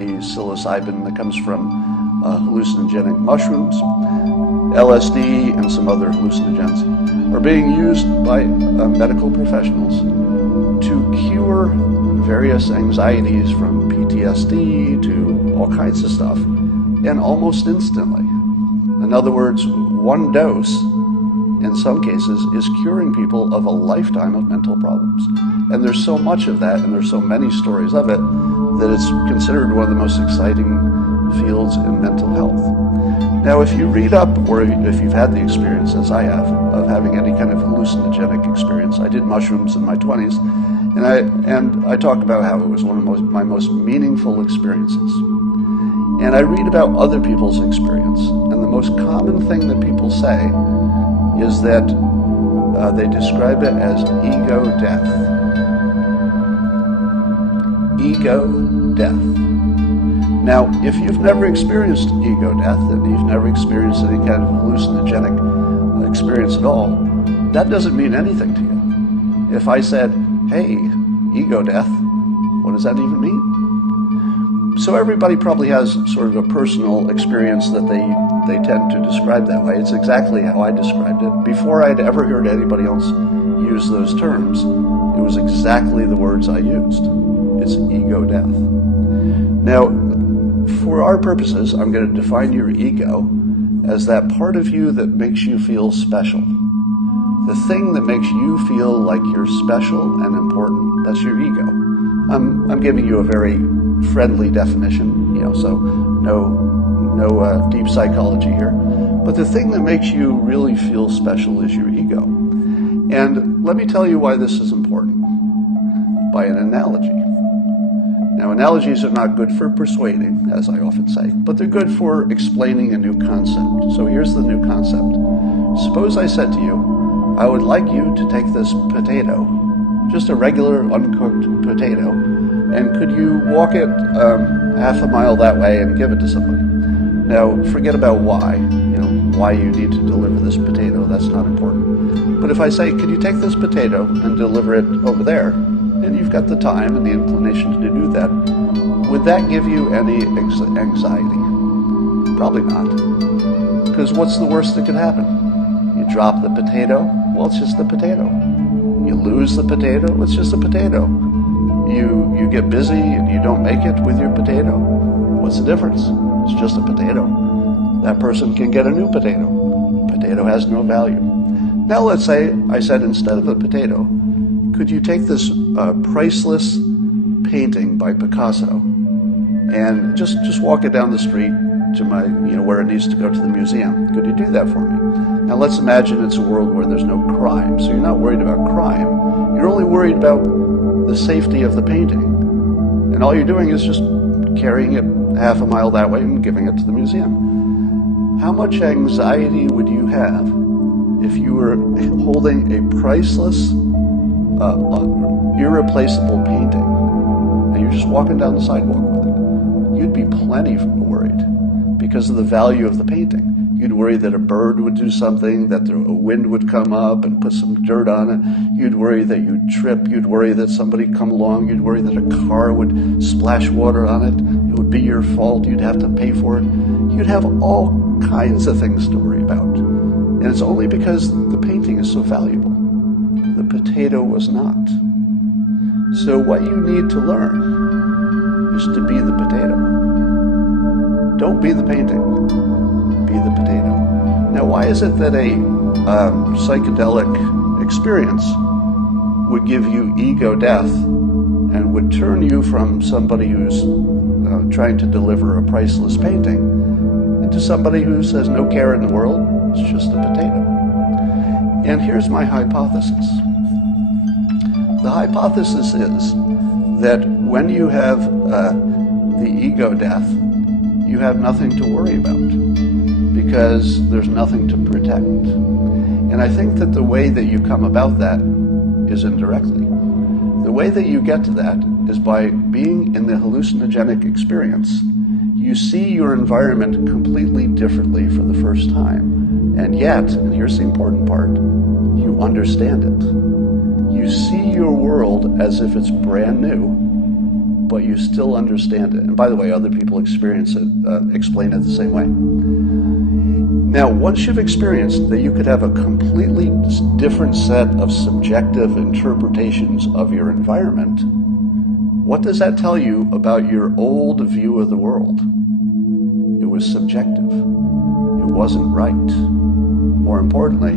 a psilocybin that comes from hallucinogenic mushrooms, LSD, and some other hallucinogens, are being used by medical professionals to cure various anxieties from PTSD to all kinds of stuff, and almost instantly. In other words, one dose, in some cases, is curing people of a lifetime of mental problems. And there's so much of that, and there's so many stories of it, that it's considered one of the most exciting fields in mental health. Now, if you read up, or if you've had the experience, as I have, of having any kind of hallucinogenic experience, I did mushrooms in my 20s, and I talk about how it was one of my most meaningful experiences. And I read about other people's experience, and the most common thing that people say is that they describe it as ego death. Ego death. Now, if you've never experienced ego death, and you've never experienced any kind of hallucinogenic experience at all, that doesn't mean anything to you. If I said, hey, ego death, what does that even mean? So everybody probably has sort of a personal experience that they tend to describe that way. It's exactly how I described it. Before I'd ever heard anybody else use those terms, it was exactly the words I used. It's ego death. Now, for our purposes, I'm going to define your ego as that part of you that makes you feel special. The thing that makes you feel like you're special and important, that's your ego. I'm giving you a very friendly definition, so no deep psychology here. But the thing that makes you really feel special is your ego. And let me tell you why this is important. By an analogy. Now, analogies are not good for persuading, as I often say, but they're good for explaining a new concept. So here's the new concept. Suppose I said to you, I would like you to take this potato, just a regular uncooked potato, and could you walk it half a mile that way and give it to somebody? Now, forget about why you need to deliver this potato. That's not important. But if I say, could you take this potato and deliver it over there, and you've got the time and the inclination to do that, would that give you any anxiety? Probably not. Because what's the worst that could happen? You drop the potato, well, it's just a potato. You lose the potato, it's just a potato. You get busy and you don't make it with your potato. What's the difference? It's just a potato. That person can get a new potato. Potato has no value. Now let's say I said, instead of a potato, could you take this priceless painting by Picasso and just walk it down the street to my, where it needs to go to the museum? Could you do that for me? Now let's imagine it's a world where there's no crime. So you're not worried about crime. You're only worried about the safety of the painting. And all you're doing is just carrying it half a mile that way and giving it to the museum. How much anxiety would you have if you were holding a priceless, irreplaceable painting and you're just walking down the sidewalk with it? You'd be plenty worried because of the value of the painting. You'd worry that a bird would do something, that a wind would come up and put some dirt on it. You'd worry that you'd trip. You'd worry that somebody would come along. You'd worry that a car would splash water on it. It would be your fault. You'd have to pay for it. You'd have all kinds of things to worry about. And it's only because the painting is so valuable. The potato was not. So what you need to learn is to be the potato. Don't be the painting. Be the potato. Now, why is it that a psychedelic experience would give you ego death and would turn you from somebody who's trying to deliver a priceless painting into somebody who says no care in the world, it's just a potato? And here's my hypothesis. The hypothesis is that when you have the ego death, you have nothing to worry about because there's nothing to protect. And I think that the way that you come about that is indirectly. The way that you get to that is by being in the hallucinogenic experience. You see your environment completely differently for the first time. And yet, and here's the important part, you understand it. You see your world as if it's brand new, but you still understand it. And by the way, other people experience it, explain it the same way. Now, once you've experienced that you could have a completely different set of subjective interpretations of your environment, what does that tell you about your old view of the world? It was subjective. It wasn't right. More importantly,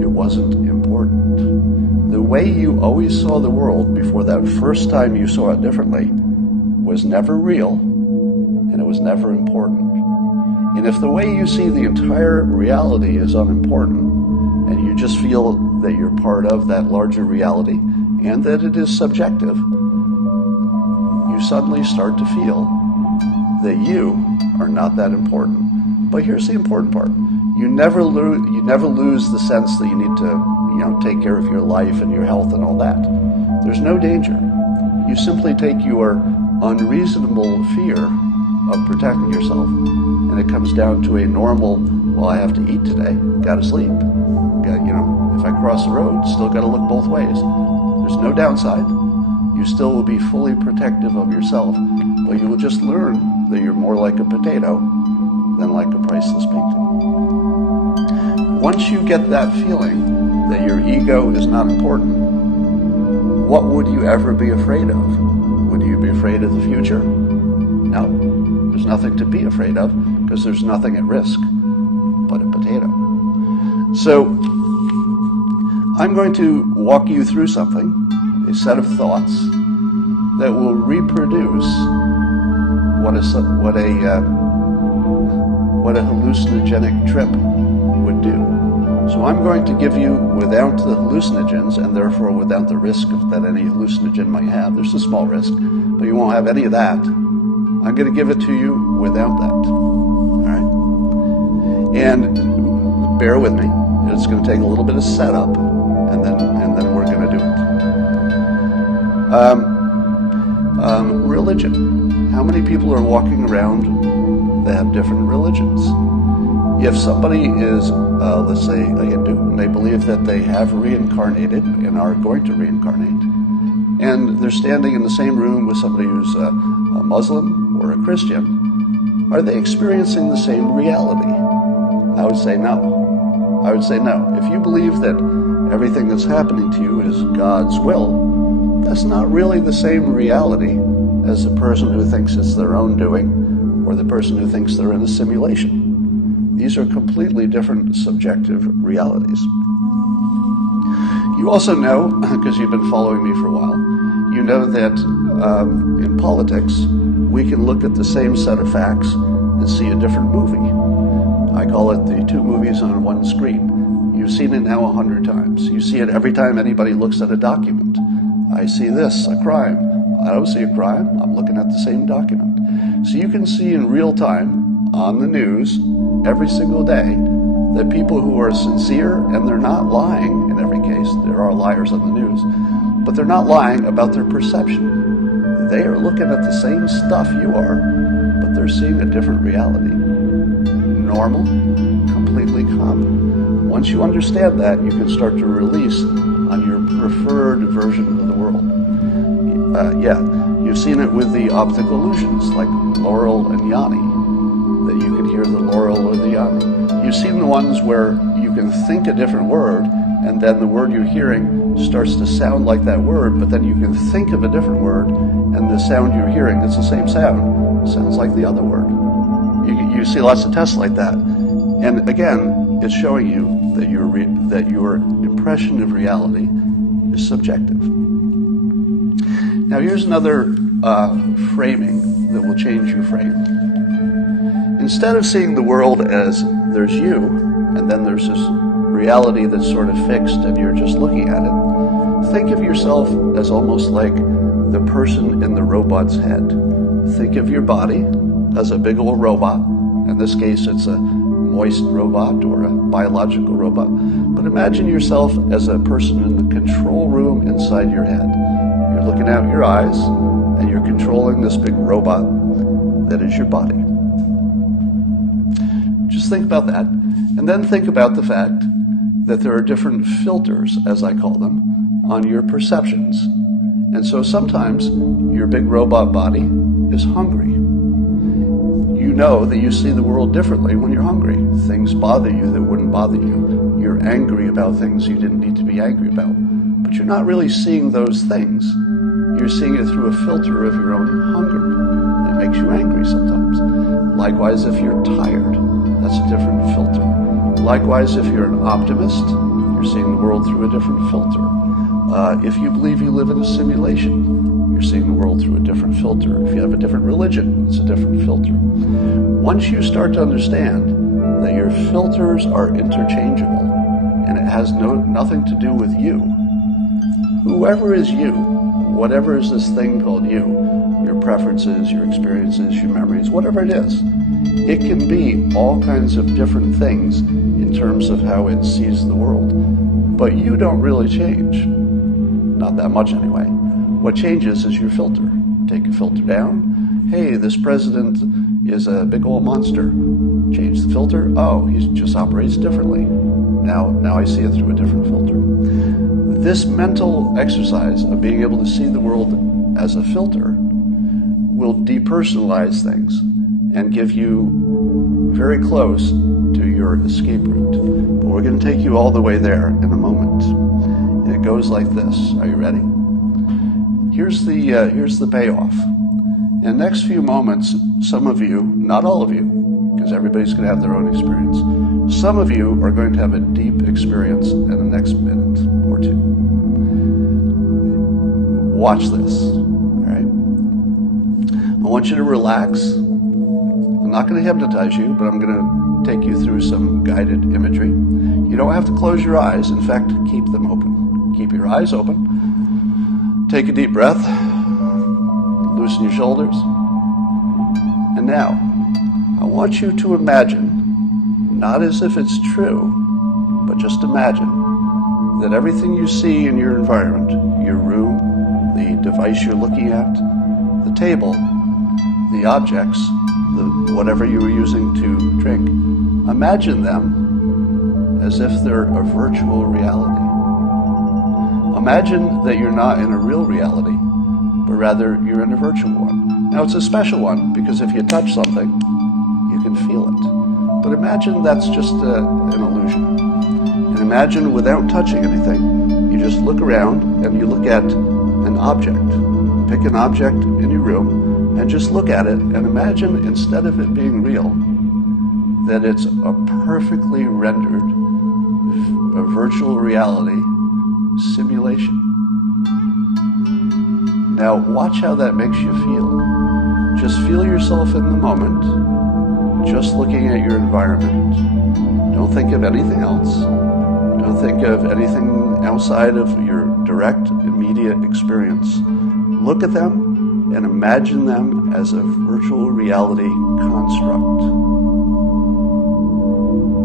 it wasn't important. The way you always saw the world before that first time you saw it differently was never real, and it was never important. And if the way you see the entire reality is unimportant, and you just feel that you're part of that larger reality, and that it is subjective, you suddenly start to feel that you are not that important. But here's the important part. You never lose the sense that you need to, take care of your life and your health and all that. There's no danger. You simply take your unreasonable fear of protecting yourself, and it comes down to a normal, well, I have to eat today, gotta sleep. If I cross the road, still gotta look both ways. There's no downside. You still will be fully protective of yourself, but you will just learn that you're more like a potato than like a priceless painting. Once you get that feeling that your ego is not important, what would you ever be afraid of? Would you be afraid of the future? No, there's nothing to be afraid of because there's nothing at risk but a potato. So I'm going to walk you through something, a set of thoughts that will reproduce what a hallucinogenic trip would do. So I'm going to give you, without the hallucinogens, and therefore without the risk that any hallucinogen might have, there's a small risk, but you won't have any of that. I'm going to give it to you without that. All right? And bear with me. It's going to take a little bit of setup, and then we're going to do it. Religion. How many people are walking around that have different religions? If somebody is, let's say, a Hindu, and they believe that they have reincarnated and are going to reincarnate, and they're standing in the same room with somebody who's a Muslim or a Christian, are they experiencing the same reality? I would say no. I would say no. If you believe that everything that's happening to you is God's will, that's not really the same reality as the person who thinks it's their own doing or the person who thinks they're in a simulation. These are completely different subjective realities. You also know, because you've been following me for a while, you know that in politics, we can look at the same set of facts and see a different movie. I call it the two movies on one screen. You've seen it now 100 times. You see it every time anybody looks at a document. I see this, a crime. I don't see a crime. I'm looking at the same document. So you can see in real time on the news every single day that people who are sincere, and they're not lying in every case, there are liars on the news, but they're not lying about their perception. They are looking at the same stuff you are, but they're seeing a different reality. Normal, completely common. Once you understand that, you can start to release on your preferred version of the world. You've seen it with the optical illusions like Laurel and Yanni, that you can hear the Laurel or the Yanni. You've seen the ones where you can think a different word, and then the word you're hearing starts to sound like that word, but then you can think of a different word, and the sound you're hearing, it's the same sound, sounds like the other word. You see lots of tests like that. And again, it's showing you that your impression of reality is subjective. Now here's another framing that will change your frame. Instead of seeing the world as there's you, and then there's this reality that's sort of fixed and you're just looking at it, think of yourself as almost like the person in the robot's head. Think of your body as a big old robot. In this case, it's a moist robot or a biological robot. But imagine yourself as a person in the control room inside your head. You're looking out your eyes, and you're controlling this big robot that is your body. Just think about that, and then think about the fact that there are different filters, as I call them, on your perceptions. And so sometimes your big robot body is hungry. You know that you see the world differently when you're hungry. Things bother you that wouldn't bother you. You're angry about things you didn't need to be angry about. But you're not really seeing those things. You're seeing it through a filter of your own hunger. It makes you angry sometimes. Likewise, if you're tired, that's a different filter. Likewise, if you're an optimist, you're seeing the world through a different filter. If you believe you live in a simulation, you're seeing the world through a different filter. If you have a different religion, it's a different filter. Once you start to understand that your filters are interchangeable and it has nothing to do with you, whoever is you, whatever is this thing called you, your preferences, your experiences, your memories, whatever it is, it can be all kinds of different things in terms of how it sees the world. But you don't really change. Not that much anyway. What changes is your filter. Take a filter down. Hey, this president is a big old monster. Change the filter. Oh, he just operates differently. Now I see it through a different filter. This mental exercise of being able to see the world as a filter will depersonalize things and give you very close to your escape route. But we're going to take you all the way there in a moment. And it goes like this. Are you ready? Here's the payoff. In the next few moments, some of you, not all of you, because everybody's going to have their own experience, some of you are going to have a deep experience in the next minute or two. Watch this, all right? I want you to relax. I'm not going to hypnotize you, but I'm going to take you through some guided imagery. You don't have to close your eyes. In fact, keep them open. Keep your eyes open. Take a deep breath. Loosen your shoulders. And now, I want you to imagine, not as if it's true, but just imagine that everything you see in your environment, your room, the device you're looking at, the table, the objects, whatever you were using to drink, imagine them as if they're a virtual reality. Imagine that you're not in a real reality, but rather you're in a virtual one. Now it's a special one because if you touch something, you can feel it. But imagine that's just an illusion. And imagine without touching anything, you just look around and you look at an object. Pick an object in your room and just look at it and imagine, instead of it being real, that it's a perfectly rendered a virtual reality simulation. Now watch how that makes you feel. Just feel yourself in the moment, just looking at your environment. Don't think of anything else. Don't think of anything outside of your direct, immediate experience. Look at them and imagine them as a virtual reality construct.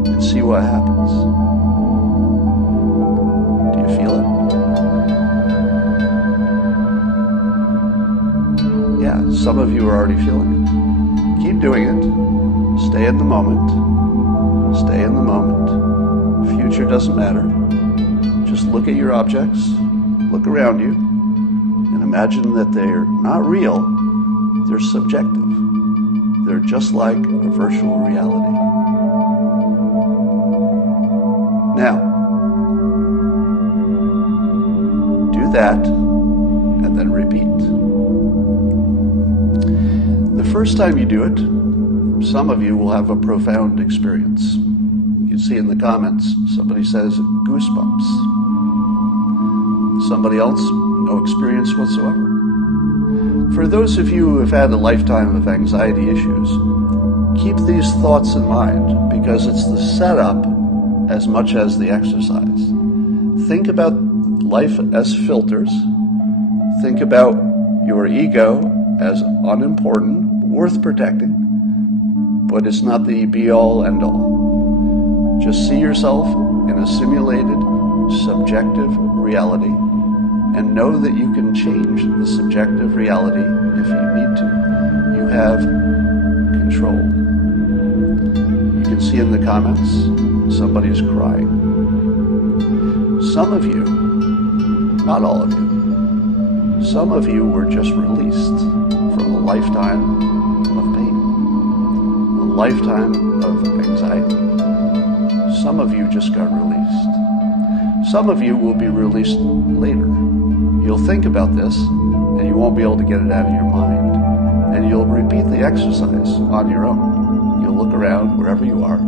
And see what happens. Do you feel it? Yeah, some of you are already feeling it. Keep doing it. Stay in the moment. Stay in the moment. Future doesn't matter. Just look at your objects, look around you, and imagine that they're not real, they're subjective. They're just like a virtual reality. Now, do that, and then repeat. The first time you do it, some of you will have a profound experience. You can see in the comments, somebody says goosebumps. Somebody else, no experience whatsoever. For those of you who have had a lifetime of anxiety issues, keep these thoughts in mind because it's the setup as much as the exercise. Think about life as filters. Think about your ego as unimportant, worth protecting, but it's not the be-all, end-all. Just see yourself in a simulated, subjective reality and know that you can change the subjective reality if you need to. You have control. You can see in the comments, somebody's crying. Some of you, not all of you, Some of you were just released from a lifetime of pain, a lifetime of anxiety. Some of you just got released. Some of you will be released later. You'll think about this, and you won't be able to get it out of your mind. And you'll repeat the exercise on your own. You'll look around wherever you are.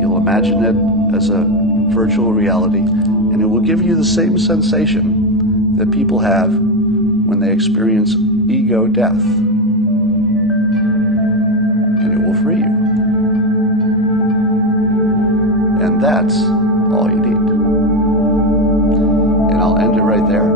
You'll imagine it as a virtual reality, and it will give you the same sensation that people have when they experience ego death. And it will free you. And that's all you need. And I'll end it right there.